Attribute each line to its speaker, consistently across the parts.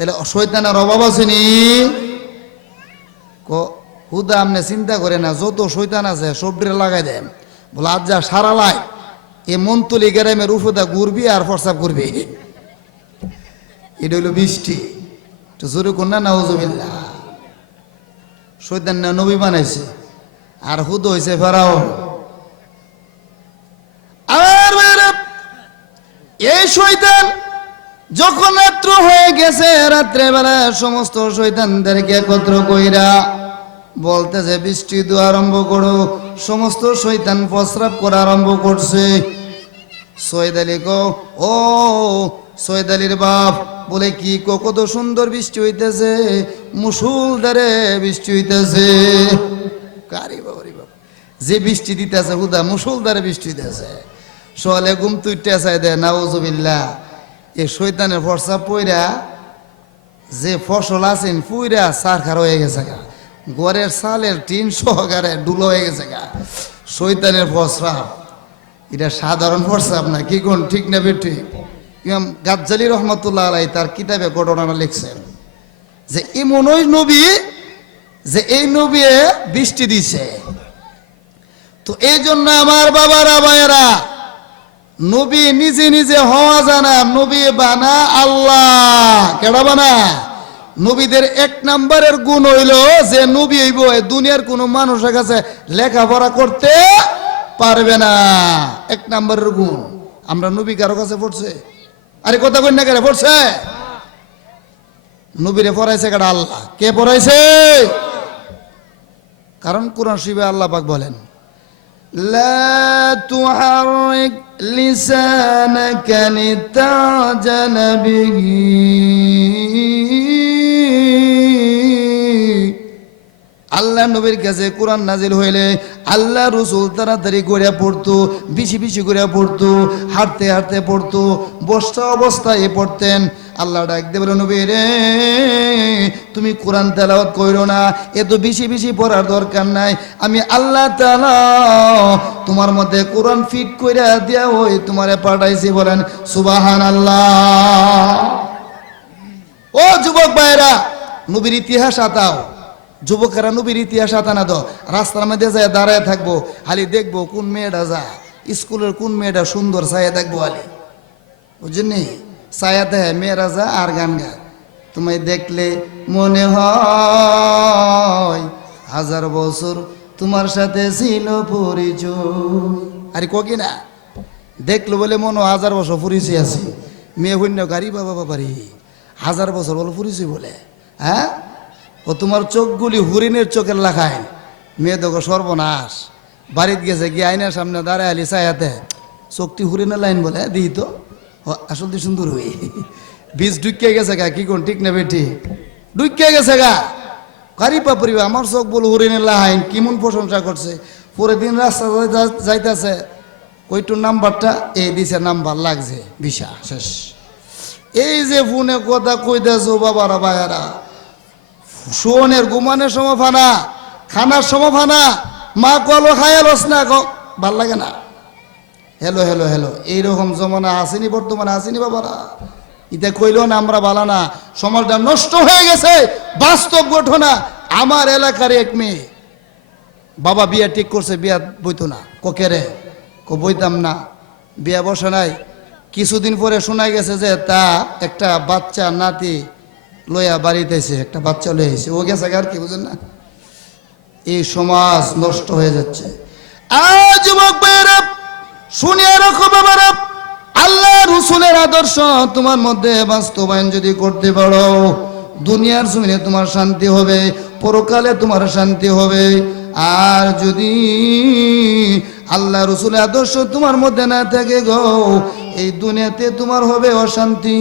Speaker 1: তাহলে শৈতানের অভাব আসেনি ক- হুদা আপনি চিন্তা করে না, যত শৈতান আছে, সবরে লাগাই দেন। বলে, আজ যা সারা লাই, এ মন্তুলি গ্রামের উফুদা ঘুরবি আর ফরসাপ করবি। এটা হইল বৃষ্টি। তো জোরে কন্যা না ওজবিল্লা শৈতান না নবী বানাইছে, আর হুদ হয়েছে ফেরাও এই শৈতান যখন রাত্র হয়ে গেছে রাত্রে বেলা সমস্ত শৈতানদেরকে একত্র কইরা বলতেছে, বৃষ্টি দু আরম্ভ করো। সমস্ত শৈতান প্রস্রাব করা আরম্ভ করছে। সৈয়দ আলী কো, ও সৈয়দ আলীর বাপ, বলে কি কো, কত সুন্দর বৃষ্টি হইতেছে মুসুলদারে বৃষ্টি হইতেছে। কারি বাবারি বাপ যে বৃষ্টি দিতেছে, হুদা মুসুলদারে বৃষ্টি হইতেছে সোয়ালে ঘুম তুইটা চাই দে নাউজুবিল্লা এ শৈতানের ফর্সা পইরা যে ফসল আছেন পুইরা সারখার হয়ে গেছে গা। গড়ের সালের টিন সহকারে ডুলো হয়ে গেছে গা। শৈতানের ফসরাপ এটা সাধারণ প্রস্রাব না কি কোন ঠিক না বেঠি? ইমাম গাজ্জালি রহমতুল্লাহ আলাই তার কিতাবে ঘটনাটা লিখছেন যে এমন ওই নবী যে এই নবী বৃষ্টি দিছে। তো এই জন্য আমার বাবারা ভাইয়েরা নবী নিজে নিজে হওয়া জানা, নবী বানা আল্লাহ। কেডা বানা? নবীদের এক নাম্বারের গুণ হইল যে নবী হইব দুনিয়ার কোনো মানুষের কাছে লেখাপড়া করতে পারবে না। এক নাম্বারের গুণ। আমরা নবী কারও কাছে পড়ছে? আরে কথা না কেন পড়ছে? নবীরে পড়াইছে কেডা আল্লাহ? কে পড়াইছে? কারণ কোরআন শিবে আল্লাহ পাক বলেন لا تحرك لسانك لتعجل به. আল্লাহ নবীর কাছে কোরআন নাজিল হইলে আল্লাহ রসুল তাড়াতাড়ি করে পড়তো, বেশি বেশি করে পড়তো, হাঁটতে হাঁটতে পড়তো, বসা অবস্থায় পড়তেন। আল্লাহ ডাক দেবেন নবী রে, তুমি কোরআন তেলাওয়াত কইরো না এত বেশি বেশি পড়ার দরকার নাই। আমি আল্লাহ তাআলা তোমার মধ্যে কোরআন ফিট কইরা দিয়া ওই তোমারে পাঠাইছি বলেন সুবাহান আল্লাহ ও যুবক ভাইরা নবীর ইতিহাস আতাও। যুবকেরা নবীর ইতিহাস আতানা তো রাস্তার মধ্যে যায় দাঁড়ায় থাকব, খালি দেখব কোন মেয়েটা যা। স্কুলের কোন মেয়েটা সুন্দর ছায়া দেখব খালি। বুঝলি ছায়া দেয়, মেয়েরা যা আর গান গায়। তোমায় দেখলে মনে হয় হাজার বছর তোমার সাথে ছিল পরিচয়। আরে ককি না? দেখল বলে মনে হাজার বছর পরিচয় আছে। মেয়ে শূন্য গাড়ি বাবা বাবারি। হাজার বছর বলে পরিচয় বলে। হ্যাঁ? ও তোমার চোখগুলি হরিণের চোখের লাখায় মেয়ে দেখো সর্বনাশ। বাড়িতে গেছে গিয়ে আইনের সামনে দাঁড়ায় আলি চায়াতে চোখটি হরিণের লাইন বলে দিই তো। ও, আসলে সুন্দর হই। বীজ ঢুকিয়ে গেছে গা কি কোন ঠিক না বেটি ঢুকিয়ে গেছে গা। কারি পাপড়ি আমার চোখ বল হরিণের লাইন কেমন প্রশংসা করছে। পরে দিন রাস্তা যাই- যাইতাছে। ওইটু নাম্বারটা এই দিছে নাম্বার লাগছে ভিসা শেষ। এই যে ফোনে কথা কইতেছো বাবারা ভাইয়ারা শোনের গুমানের সময় ফানা খানার সময় ফানা মা কলো খায়ালস না ভালো লাগে না। হ্যালো হ্যালো হ্যালো এইরকম জমানা আসেনি, বর্তমানে আসেনি বাবারা। এটা কইলেও না, আমরা বালা না। সমাজটা নষ্ট হয়ে গেছে, বাস্তব ঘটনা, আমার এলাকার এক মেয়ে। বাবা বিয়া ঠিক করছে, বিয়া বইতো না ককেরে কো বইতাম না, বিয়া বসে নাই। কিছুদিন পরে শোনা গেছে যে তা একটা বাচ্চা, নাতি লইয়া বাড়িতে এসে, একটা বাচ্চা লয়ে এসে, ও গেছে আর কি, বুঝেন না? এই সমাজ নষ্ট হয়ে যাচ্ছে। যুবক শুনিয়ে রাখো আল্লাহ আদর্শ তোমার মধ্যে বাস্তবায়ন যদি করতে পারো, দুনিয়ার জমিনে তোমার শান্তি হবে, পরকালে তোমার শান্তি হবে। আর যদি আল্লাহ রসুলের আদর্শ তোমার মধ্যে না থাকে গো এই দুনিয়াতে তোমার হবে অশান্তি,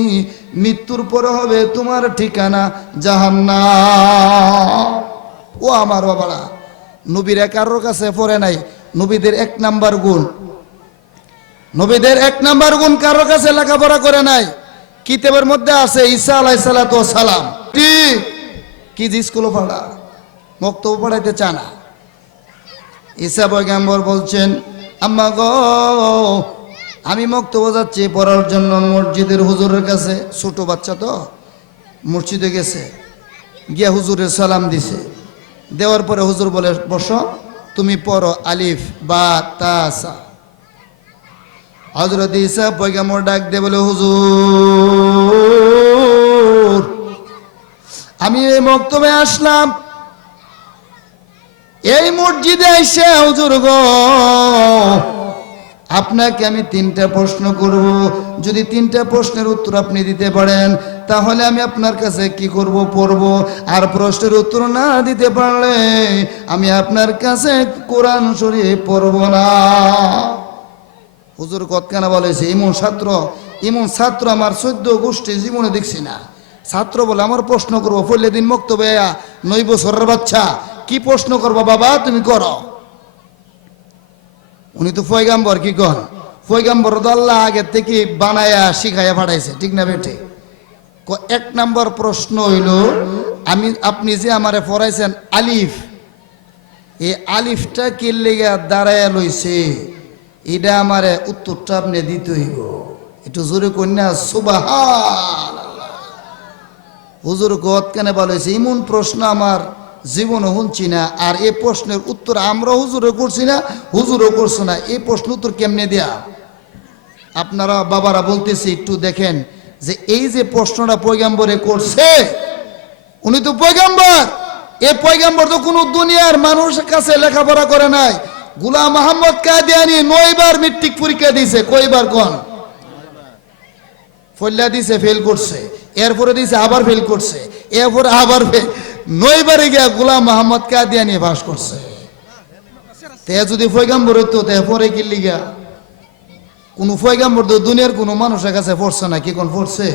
Speaker 1: মৃত্যুর পরে হবে তোমার ঠিকানা জাহান্না ও আমার বাবারা, নবীরা কারোর কাছে পড়ে নাই, নবীদের এক নাম্বার গুণ। নবীদের এক নাম্বার গুণ কারোর কাছে লেখাপড়া করে নাই। কিতাবের মধ্যে আছে ঈসা আলাই সালাম। কি? যে স্কুল পড়া? বক্তব্য পড়াইতে চা না। ঈসা পয়গাম্বর বলছেন, আম্মা গো আমি বক্তব্য যাচ্ছি, পড়ার জন্য মসজিদের হুজুরের কাছে। ছোট বাচ্চা তো, মসজিদে গেছে। গিয়া হুজুরের সালাম দিছে। দেওয়ার পরে হুজুর বলে, বসো, তুমি পড়ো, আলিফ, বা তাসা হজরত ইসা পয়গামর ডাক দে বলে, হুজুর, আমি এই মক্তবে আসলাম। এই মসজিদে এসে, হুজুর গো আপনাকে আমি তিনটা প্রশ্ন করব। যদি তিনটা প্রশ্নের উত্তর আপনি দিতে পারেন, তাহলে আমি আপনার কাছে কি করব পড়ব? আর প্রশ্নের উত্তর না দিতে পারলে আমি আপনার কাছে কোরআন শরীফ পড়ব না। হুজুর কতখানা বলেছে ইমন ছাত্র ইমন ছাত্র আমার চোদ্দ গোষ্ঠী জীবনে দেখছি না। ছাত্র বলে আমার প্রশ্ন করব পড়লে দিন মুক্ত বেয়া নই বছরের বাচ্চা, কি প্রশ্ন করব বাবা তুমি করো। উনি তো ফয়গাম্বর কি কন? ফয়গাম্বর তো আল্লাহ আগে থেকে বানায়া শিখাইয়া পাঠাইছে, ঠিক না ক- এক নম্বর প্রশ্ন হইল, আমি, আপনি যে আমারে পড়াইছেন আলিফ, এই আলিফটা কি লেগে দাঁড়ায় লইছে? এটা আমারে উত্তরটা আপনি দিতে হইব। একটু জোরে কন্যা সুবাহ হুজুর গত কেন বলেছে এমন প্রশ্ন আমার। জীবনে শুনছি না। আর এই প্রশ্নের উত্তর আমরা হুজুরও করছি না, হুজুরও করছ না। এই প্রশ্ন উত্তর কেমনে দেয়া? আপনারা বাবারা বলতেছে একটু দেখেন যে এই যে প্রশ্নটা পয়গাম্বরে করছে, উনি তো পয়গাম্বর। এ পয়গাম্বর তো কোনো দুনিয়ার মানুষের কাছে লেখাপড়া করে নাই। গুলাম মোহাম্মদ কাদিয়ানি নয়বার মেট্রিক পরীক্ষা দিয়েছে। কয়বার কোন? ফল্লা দিছে ফেল করছে। এরপরে দিছে আবার ফেল করছে। এরপরে আবার ফেল নয়বারে গিয়া গুলাম মোহাম্মদ কাদিয়ানি পাস করছে। তে যদি পয়গাম্বর হইতো, তে পরে কি লিগা? কোন পয়গাম্বর তো দুনিয়ার কোনো মানুষের কাছে পড়ছে না, কি কোন পড়ছে?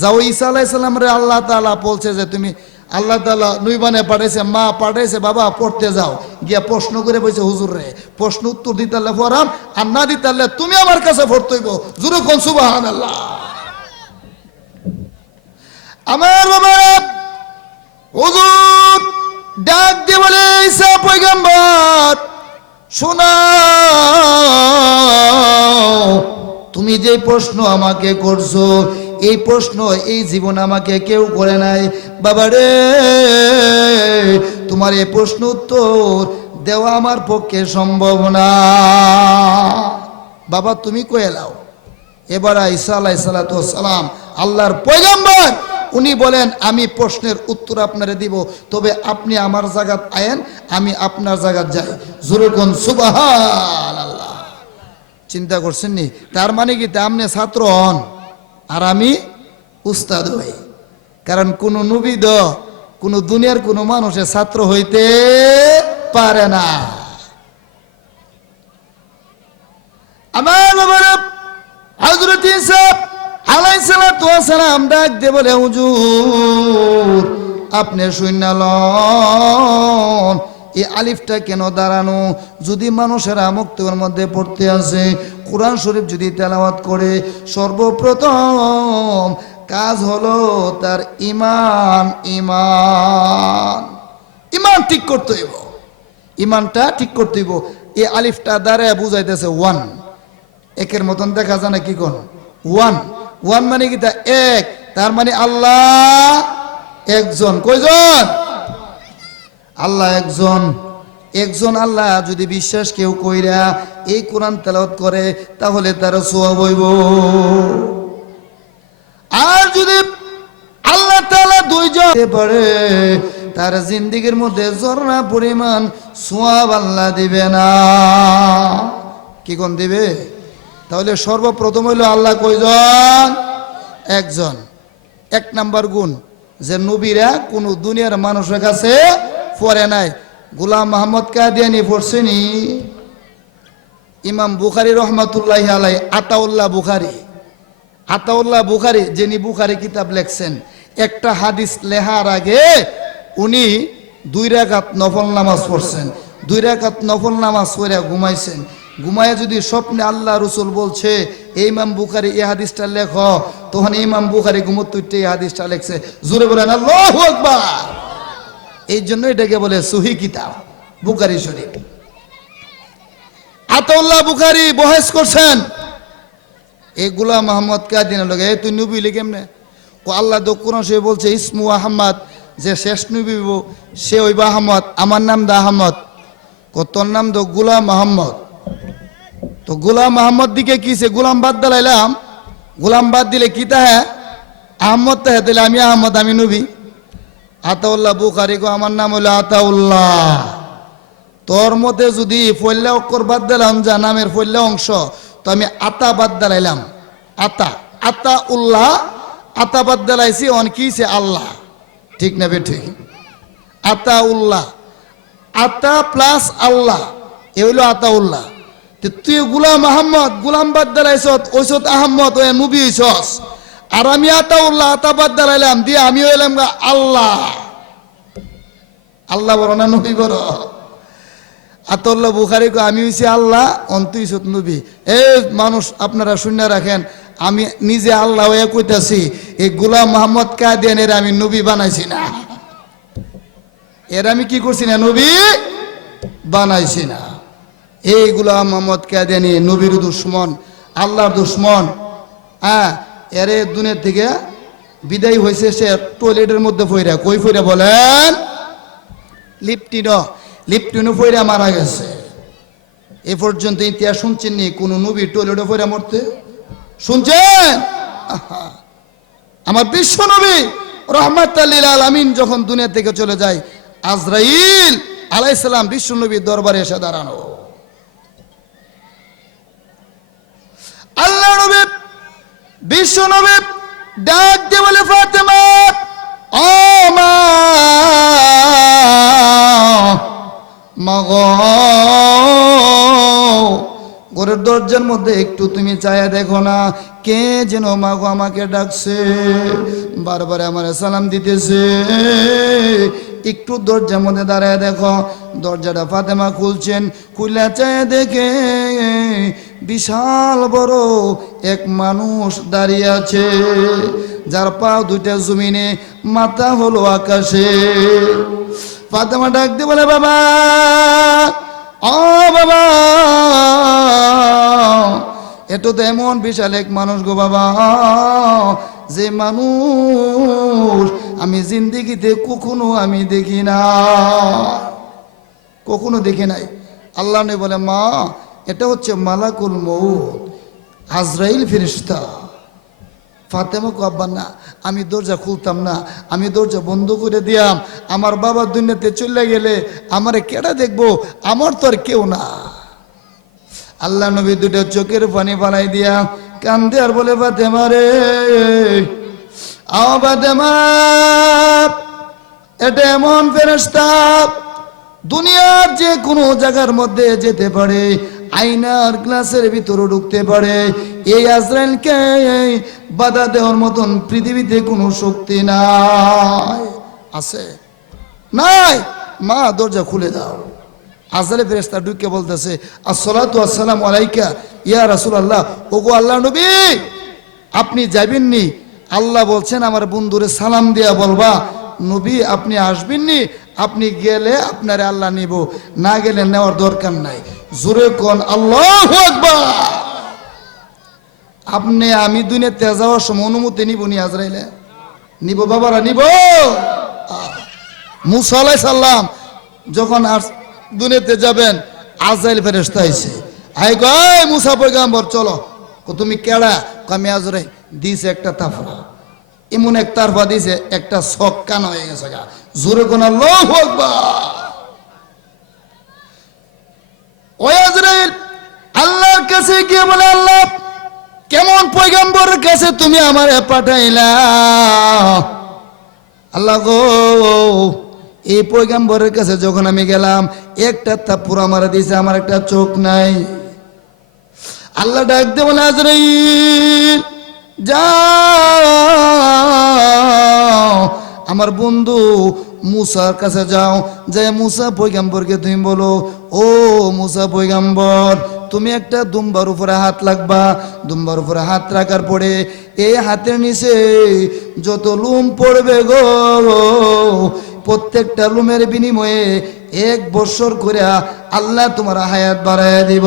Speaker 1: যাও ঈসা আলাইসাল্লাম রে, আল্লাহ তাআলা বলছে যে তুমি আল্লাহ তাআলা নুইবানে পাঠাইছে, মা পাঠাইছে, বাবা পড়তে যাও। গিয়া প্রশ্ন করে বলছে, হুজুর রে, প্রশ্ন উত্তর দিতালে পড়াম আর না দিতালে তুমি আমার কাছে পড়তে হইব। জুরু কোন সুবহানাল্লাহ। আমার বাবা হুজুর, ডাক দিয়ে বলে ঈসা পয়গাম্বর শোনা তুমি যে প্রশ্ন আমাকে করছ, এই প্রশ্ন এই জীবন আমাকে কেউ করে নাই। বাবা রে, তোমার এই প্রশ্ন উত্তর দেওয়া আমার পক্ষে সম্ভব না। বাবা, তুমি কয়ে লাও এবার আলাই সালাম, আল্লাহর পয়গাম্বর উনি বলেন, আমি প্রশ্নের উত্তর আপনারে দিব, তবে আপনি আমার জায়গাত আয়েন, আমি আপনার জায়গাত যাই। জুরুকন সুবাহ আল্লাহ চিন্তা করছেন নি? তার মানে কি? আপনি ছাত্র হন, আর আমি উস্তাদ হই। কারণ কোন নবীদ কোন দুনিয়ার কোন মানুষের ছাত্র হইতে পারে না। আমার হজরত আলাইসালাম ডাক দে বলে, হুজুর, আপনি শুনালন এই আলিফটা কেন দাঁড়ানো? যদি মানুষেরা মুক্তির মধ্যে পড়তে আসে, কোরআন শরীফ যদি তেলাওয়াত করে, সর্বপ্রথম কাজ হলো তার ইমান ইমান ইমান ঠিক করতে হইব। ইমানটা ঠিক করতে হইব। এই আলিফটা দাঁড়ায় বুঝাইতেছে, ওয়ান। একের মতন দেখা যায় না কি কোন? ওয়ান। ওয়ান মানে কি তা এক? তার মানে আল্লাহ একজন। কয়জন? আল্লাহ একজন। একজন আল্লাহ যদি বিশ্বাস কেউ কইরা এই কোরআন তেলাওয়াত করে, তাহলে তার সোয়াব হইব। আর যদি আল্লাহ তাআলা দুইজন পারে, তার জিন্দিগির মধ্যে জরনা পরিমাণ সোয়াব আল্লাহ দিবে না। কি কোন দিবে? তাহলে সর্বপ্রথম হইল আল্লাহ কয়জন? একজন। এক নাম্বার গুণ, যে নবীরা কোন দুনিয়ার মানুষের কাছে পড়ে নাই। গুলাম মোহাম্মদ কাদিয়ানি পড়ছেনি। ইমাম বুখারি রহমাতুল্লাহ আলাই আতাউল্লাহ বুখারি। আতাউল্লাহ বুখারি, যিনি বুখারি কিতাব লেখছেন, একটা হাদিস লেহার আগে উনি দুই রাকাত নফল নামাজ পড়ছেন। দুই রাকাত নফল নামাজ পড়ে ঘুমাইছেন। ঘুমায় যদি স্বপ্নে আল্লাহ রসুল বলছে এই ইমাম বুখারি এই হাদিসটা লেখ তখন ইমাম বুখারি ঘুমত্তুইতে এই হাদিসটা লেখছে। জোরে বলেন, আল্লাহ আকবার! এই জন্য এটাকে বলে সহি কিতাব, বুখারি শরীফ। আতাউল্লাহ বুখারি বহেস করছেন। এই গুলাম মোহাম্মদ কাদিনের লগে এই তুই নবী লিখে কেমনে? ও আল্লাহ দক্ষিণ সে বলছে, ইসমু আহমদ, যে শেষ নবী সে হইব আহমদ, আমার নাম দা আহমদ। কো তোর নাম তো গুলাম আহমদ। তো গোলাম আহমদ দিকে কি সে? গুলাম বাদ দিলাইলাম। গোলাম বাদ দিলে কি তা হ্যাঁ আহমদ তা হ্যাঁ তাহলে আমি আহমদ, আমি নবী। আতাউল্লাহ বুখারি গো, আমার নাম হলো আতাউল্লাহ। তোর মতে যদি ফল্লা অক্ষর বাদ দিলাম, যা নামের ফল্লা অংশ, তো আমি আতা বাদ দিলাইলাম। আতা আতা উল্লাহ আতা বাদ দিলাইছি, অন কি সে? আল্লাহ। ঠিক না বে ঠিক আতা উল্লাহ আতা প্লাস আল্লাহ, এ হইল আতা উল্লাহ তুই গুলাম আহমদ, গুলাম বাদ দিলাইছত ওইসত আহমদ, ওই নবী হইছস। আর আমি আতা উল্লাহ আতা বাদ দিলাইলাম দিয়ে আমি হইলাম আল্লাহ। আল্লাহ বড় না নবী বড়? আতল্লাহ বুখারি আমি হইছি আল্লাহ অন্তুই সত নবী। এই মানুষ, আপনারা শূন্য রাখেন, আমি নিজে আল্লাহ হয়ে কইতাছি, এই গুলাম মোহাম্মদ কাদিয়ানের আমি নবী বানাইছি না। এর আমি কি করছি না, নবী বানাইছি না। এই গুলাম মোহাম্মদ কাদিয়ানি নবীর দুশ্মন, আল্লাহর দুশ্মন। হ্যাঁ এরে দুনের থেকে বিদায় হয়েছে সে টয়লেটের মধ্যে ফইরা কই ফইরা বলেন? লিপটিন লিপটিন ফইরা মারা গেছে। এ পর্যন্ত ইতিহাস শুনছেন নি কোন নবী টয়লেটে ফইরা মরতে? শুনছেন? আমার বিশ্ব নবী রহমত আমিন যখন দুনিয়া থেকে চলে যায়, আজরাইল আলাইসালাম বিশ্ব নবীর দরবারে এসে দাঁড়ানো। বিশ্ব নবী ডাক দিয়ে বলে ফাতেমা ও মা মাগো দরজার মধ্যে একটু তুমি চায়া দেখো না। কে যেন মাগো আমাকে ডাকছে, বারবার আমার সালাম দিতেছে। একটু দরজার মধ্যে দাঁড়ায় দেখো, দরজাটা ফাতেমা খুলছেন খুলে চায় দেখে বিশাল বড় এক মানুষ দাঁড়িয়ে আছে। যার পা দুইটা জমিনে, মাথা হলো আকাশে। ফাতেমা ডাক দিয়ে বলে, বাবা বাবা! এত তো এমন বিশাল এক মানুষ গো বাবা, যে মানুষ আমি জিন্দিগিতে কখনো আমি দেখি না। কখনো দেখি নাই। আল্লাহ বলে, মা, এটা হচ্ছে মালাকুল মৌত আজরাইল ফেরিস্তা ফাতেমা কো, আব্বা, না, আমি দরজা খুলতাম না। আমি দরজা বন্ধ করে দিয়াম। আমার বাবা দুনিয়াতে চলে গেলে আমারে কেডা দেখব? আমার তো আর কেউ না। আল্লাহ নবী দুটো চোখের পানি বানাই দিয়া কান্দে আর বলে, ফাতেমা রে, আও ফাতেমা, এটা এমন ফেরেস্তা দুনিয়ার যে কোনো জায়গার মধ্যে যেতে পারে। আয়নার গ্লাসের ভিতরে ঢুকতে পারে। এই আজরাইলকে বাধা দেওয়ার মতন পৃথিবীতে কোনো শক্তি নাই। আছে? নাই? মা, দরজা খুলে দাও। আজরাইল ফেরেস্তা ঢুকে বলতেছে, আসসালাতু আসসালামু আলাইকা ইয়া রাসূলুল্লাহ। ওগো আল্লাহ নবী, আপনি যাবেননি আল্লাহ বলছেন, আমার বন্ধুরে সালাম দিয়া বলবা। নবী, আপনি আসবেননি? আপনি গেলে আপনারে আল্লাহ নিব, না গেলে নেওয়ার দরকার নাই। জোরে কোন আল্লাহ আপনি, আমি দুনিয়াতে যাওয়ার সময় অনুমতি নিব নি আজরাইলে? নিব বাবারা, নিব। মুসা আলাই সাল্লাম যখন আর দুনিয়াতে যাবেন আজাইল ফেরেস্তা হয়েছে আই গয় মুসা পয়গাম্বর, চলো। তুমি কেড়া? আমি আজরাই দিছে একটা তাফা। এমন এক তারফা দিছে, একটা শখ কান হয়ে গেছে গা। জোরে কোন আল্লাহর কাছে গিয়ে বলে, আল্লাহ, কেমন পয়গাম্বরের কাছে তুমি আমারে পাঠাইলা? আল্লাহ গো, এই পয়গাম্বরের কাছে যখন আমি গেলাম, একটা থাপ্পুর আমার দিছে আমার একটা চোখ নাই। আল্লাহ ডাক দে বলে, আজরাইল, যাও। আমার বন্ধু মুসার কাছে যাও, যে মুসা পৈগাম্বরকে তুমি বলো, ও মুসা পৈগাম্বর তুমি একটা দুম্বার উপরে হাত লাগবা দুম্বার উপরে হাত রাখার পরে এই হাতের নিচে যত লুম পড়বে গো, প্রত্যেকটা লুমের বিনিময়ে এক বছর করে আল্লাহ তোমার হায়াত বাড়ায় দিব।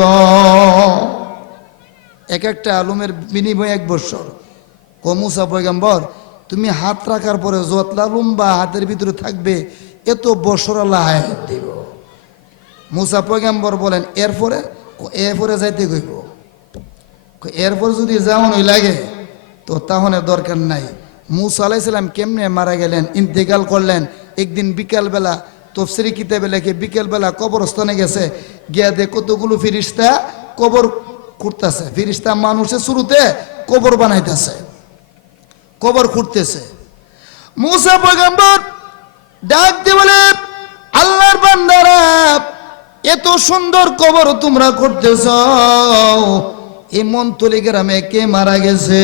Speaker 1: এক একটা আলুমের বিনিময়ে এক বছর। ও মুসা পয়গাম্বর তুমি হাত রাখার পরে যতলা লুম্বা হাতের ভিতরে থাকবে, এত বছর আল্লাহ হায়াত দিব। মুসা পয়গাম্বর বলেন, এরপরে এরপরে যাইতে কইব? এরপর যদি যাওন ওই লাগে, তো তাহলে দরকার নাই। মুসা আলাইসাল্লাম কেমনে মারা গেলেন, ইন্তেকাল করলেন, একদিন বিকালবেলা তফসিরি কিতাবে লেখে, বিকেলবেলা কবরস্থানে গেছে, গিয়া দে কতগুলো ফিরিস্তা কবর খুঁড়তেছে। ফিরিস্তা মানুষের শুরুতে কবর বানাইতেছে। কবর খুঁড়তেছে। মুসা পয়গম্বর ডাক দিয়ে বলে, আল্লাহর বান্দারা, এত সুন্দর কবর তোমরা করতেছ এই মন্তলি গ্রামে কে মারা গেছে?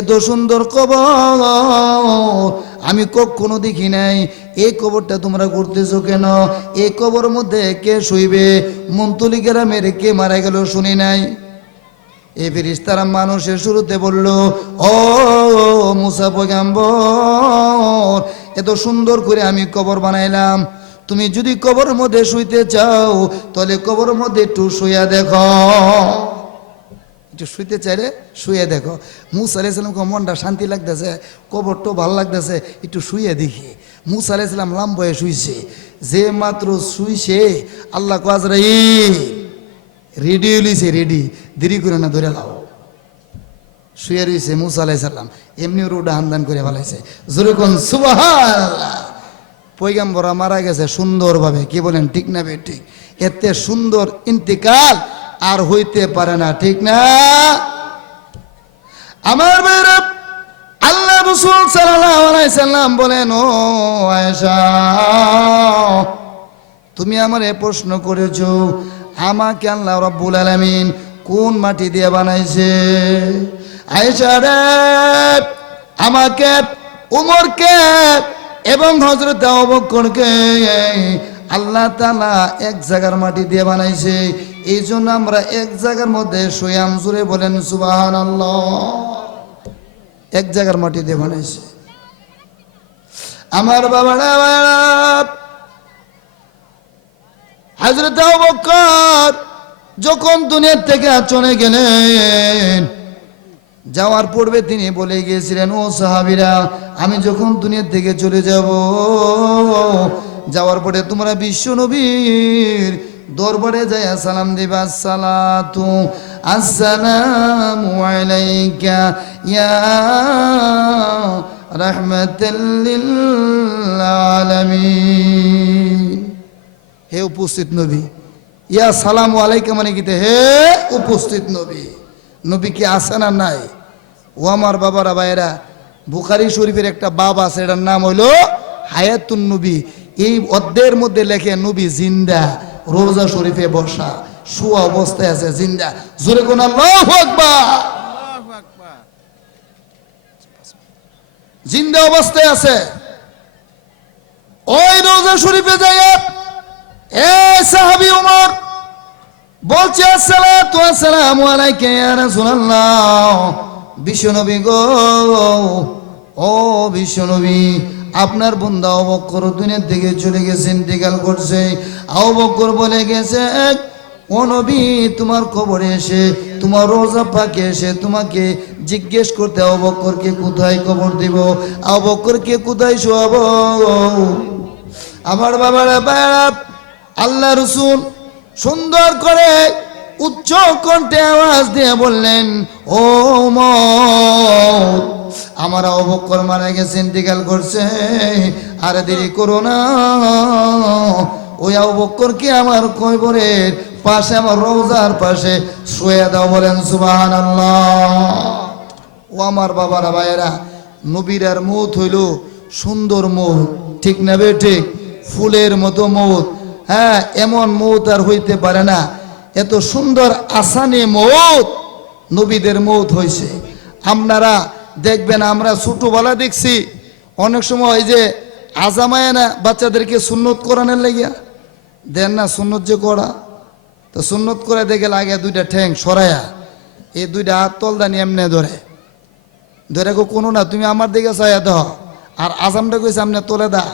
Speaker 1: এত সুন্দর কবর। আমি কখনো দেখি নাই। এই কবরটা তোমরা করতেছো কেন? এই কবর মধ্যে কে শুইবে? মন্তলি গ্রামের কে মারা গেল শুনি নাই। এই ফেরিস্তারা মানুষের শুরুতে বলল, ও মুসা পয়গাম্বর, এত সুন্দর করে আমি কবর বানাইলাম। তুমি যদি কবর মধ্যে শুইতে চাও, তাহলে কবর মধ্যে একটু শুইয়া দেখো। একটু শুইতে চাইলে শুয়ে দেখো। মুসা আলাইসালামকে মনটা শান্তি লাগতেছে, কবরটাও ভালো লাগতেছে, একটু শুয়ে দেখি। মুসা আলাইসালাম লাম্বয়ে শুইছে। যে মাত্র শুইছে, আল্লাহ কাজরাই রেডি হইছে রেডি দেরি করে না ধরে লাও শুয়ে রয়েছে মুসা আলাই সাল্লাম এমনি রোডা হান্দান করে ফেলাইছে যেরকম সুবাহ পৈগাম্বরা মারা গেছে সুন্দরভাবে কি বলেন ঠিক না ঠিক এতে সুন্দর ইন্তিকাল আর হইতে পারে না ঠিক না আমার বেরব আল্লাহ রসুল সাল্লাম বলেন ও আয়েশা তুমি আমারে প্রশ্ন করেছ আমাকে আল্লাহ রব্বুল আলামিন কোন মাটি দিয়ে বানাইছে? আয়েশা রে, আমাকে, উমরকে এবং হজরত অবকরকে আল্লাহ তালা এক জায়গার মাটি দিয়ে বানাইছে। এই জন্য আমরা এক জায়গার মধ্যে সোয়াম জুড়ে বলেন সুবাহান এক জায়গার মাটি দিয়ে বানাইছে। আমার বাবারা হাজরত যখন দুনিয়ার থেকে চলে গেলেন, যাওয়ার পূর্বে তিনি বলে গিয়েছিলেন, ও সাহাবিরা, আমি যখন দুনিয়ার থেকে চলে যাব, যাওয়ার পরে তোমরা বিশ্ব নবীর দরবারে যায় সালাম দিবা, সালাতু আসসালামু আলাইকা ইয়া রাহমাতাল লিল আলামিন। হে উপস্থিত নবী। ইয়া সালাম আলাইকা মানে কি হে উপস্থিত নবী। নবী কি আছে না নাই? ও আমার বাবারা ভাইয়েরা বুখারি শরীফের একটা বাব আছে এটার নাম হইল হায়াতুন নবী। এই অধ্যায়ের মধ্যে লেখে নবী জিন্দা রোজা শরীফে বসা শুয়া অবস্থায় আছে জিন্দা। জোরে কোন জিন্দা অবস্থায় আছে। ওই রোজা শরীফে যায় এ সাহাবি বলছে বিশ্বনবী গো, ও বিশ্বনবী, আপনার বন্ধা অবক্কর দুনিয়ার দিকে চলে গেছে, ইন্তেকাল করছে। অবক্কর বলে গেছে, ও নবী, তোমার খবরে এসে, তোমার রোজা পাকে এসে তোমাকে জিজ্ঞেস করতে অবক্করকে কোথায় খবর দিব? অবক্করকে কোথায় শোয়াব? আমার বাবারা বাবা আল্লাহ রসুল সুন্দর করে উচ্চ কণ্ঠে আওয়াজ দিয়ে বললেন, ও মত আমার অবকর মারা গেছে, ইন্তিকাল করছে, আর দেরি করো না। ওই অবকরকে আমার কয়বরের পাশে, আমার রোজার পাশে? শুয়ে দাও বলেন সুবাহান ও আমার বাবারা, ভাইয়েরা নবীরার মৌত হইল সুন্দর মৌত ঠিক না বে ঠিক? ফুলের মতো মৌত হ্যাঁ এমন মৌত আর হইতে পারে না। এত সুন্দর আসানি মৌত নবীদের মৌত হয়েছে আপনারা দেখবেন, আমরা ছোটবেলা দেখছি, অনেক সময় যে আজামায় না বাচ্চাদেরকে সুন্নত করানোর লাগিয়া, দেন না সুন্নত যে করা? তো সুন্নত করে দেখে লাগে দুইটা ঠ্যাং সরায়া এই দুইটা হাত তলদানি এমনি ধরে। ধরে কোনো না, তুমি আমার দিকে চাইয়া দাও, আর আজামটা কইছে আপনি তোলে দা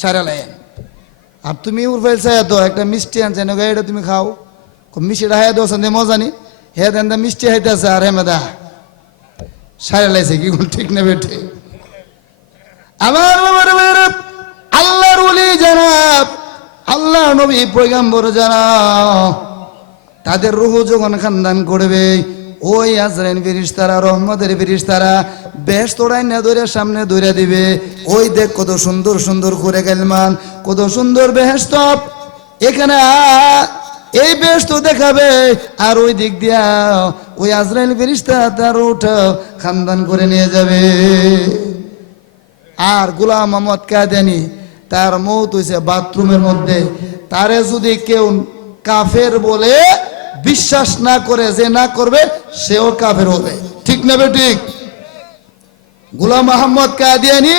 Speaker 1: সারা লাইন আর তুমি উর্ফাইল চাইয়া দাও, একটা মিষ্টি আনছে না এটা তুমি খাও। মিষ্টিটা হাইয়া দাও, সন্ধে মজা নি হে দেন দা মিষ্টি হাইতেছে, আর হেমে দা সারা লাইছে, কি ঠিক নেবে ঠিক আমার আল্লাহর ওলি জানাব আল্লাহ নবী পয়গাম্বর জানাব তাদের রুহ যখন খানদান করবে ওই আজরাইন ফিরিস্তারা রহমতের ফিরিস্তারা বেশ তোড়াই না ধরে সামনে ধরে দিবে। ওই দেখ কত সুন্দর সুন্দর করে গেলমান, কত সুন্দর বেহেস্ত এখানে এই বেশ তো দেখাবে, আর ওই দিক দিয়া ওই আজরাইল ফিরিস্তা তার ওটা খানদান করে নিয়ে যাবে। আর গোলাম মোহাম্মদ কাদেনি তার মৌত হয়েছে বাথরুমের মধ্যে। তারে যদি কেউ কাফের বলে বিশ্বাস না করে যে না করবে, সেও কাফের হবে। ঠিক না বে ঠিক? গোলাম মোহাম্মদ কাদিয়ানি,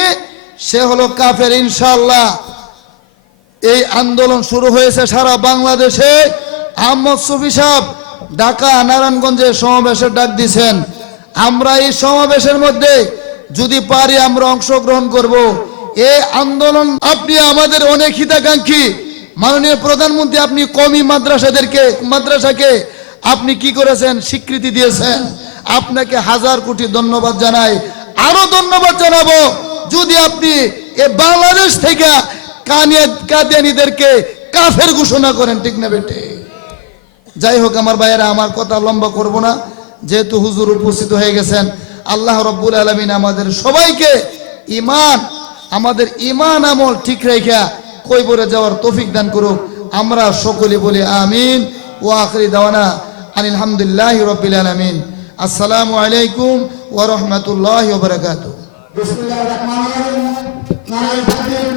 Speaker 1: সে হলো কাফের ইনশাল্লাহ এই আন্দোলন শুরু হয়েছে সারা বাংলাদেশে। আহমদ সুফি সাহেব ঢাকা, নারায়ণগঞ্জে সমাবেশের ডাক দিছেন আমরা এই সমাবেশের মধ্যে যদি পারি আমরা অংশগ্রহণ করব। এই আন্দোলন আপনি আমাদের অনেক হিতাকাঙ্ক্ষী। মাননীয় প্রধানমন্ত্রী, আপনি কমি মাদ্রাসাদেরকে, মাদ্রাসাকে আপনি কি করেছেন? স্বীকৃতি দিয়েছেন। আপনাকে হাজার কোটি ধন্যবাদ জানাই। আরও ধন্যবাদ জানাব যদি আপনি এ বাংলাদেশ থেকে কাদিয়ানিদেরকে কাফের ঘোষণা করেন, ঠিক না বেটে যাই হোক, আমার ভাইয়েরা, আমার কথা লম্বা করব না। যেহেতু হুজুর উপস্থিত হয়ে গেছেন, আল্লাহ রব্বুল আলমিন আমাদের সবাইকে ইমান আমাদের ইমান আমল ঠিক রেখা কৈবরে যাওয়ার তৌফিক দান করুক। আমরা সকলে বলি আমিন। ও আখরি দাওয়ানা আলহামদুলিল্লাহ রবিল আলমিন। আসসালামু আলাইকুম ও রহমতুল্লাহ বরকাত
Speaker 2: বিসমিল্লাহির রহমানির রহিম।